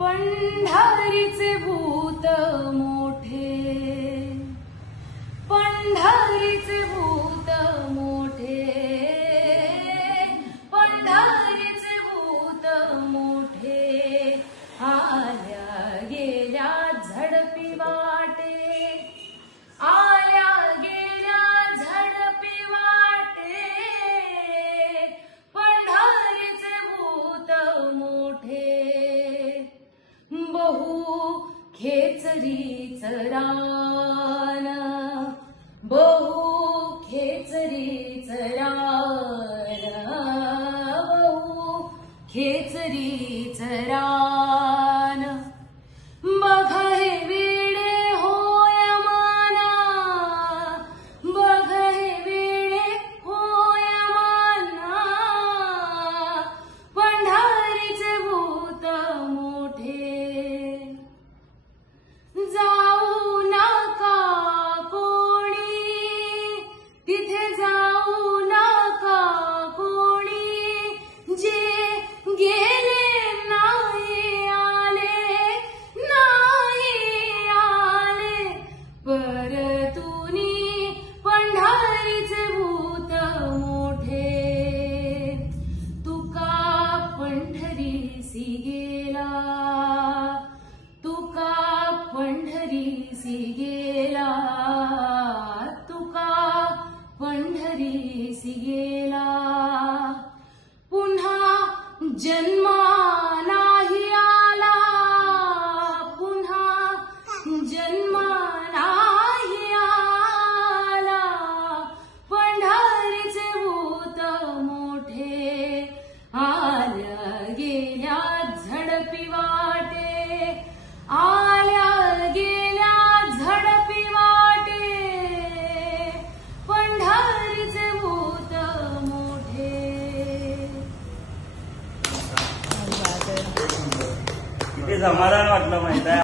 पंढरीचे भूत मोठे, पंढरीचे भूत मोठे, पंढरीचे भूत मोठे, आल्या गेल्या झडपी वाटे, आल्या गेल्या झडपी वाटे, पंढरीचे भूत मोठे, बहु खेचरीच रान, बहु खेचरीच रान, बहु खेचरीच रान, बघ हे वेडे होय माना, बघ हे वेडे होय माना, पंढरीचे भूत मोठे, जाऊ नका कोणी, तिथे जाऊ नका कोणी, जे गेले नाही आले, नाही आले परतुनी, पंढरीचे भूत मोठे, तुका पंढरीसी गेला, तुका पंढरीसी गेला, तुका पंढरीसी गेला, पुन्हा जन्मा नाही आला, पुन्हा जन्मा नाही आला, पंढरीचे भूत मोठे, आल्या गेल्या झडपी वाटे, आल्या गेल्या झडपी वाटे, पंढरीचे भूत मोठे. किती समाधान वाटलं माहित आहे.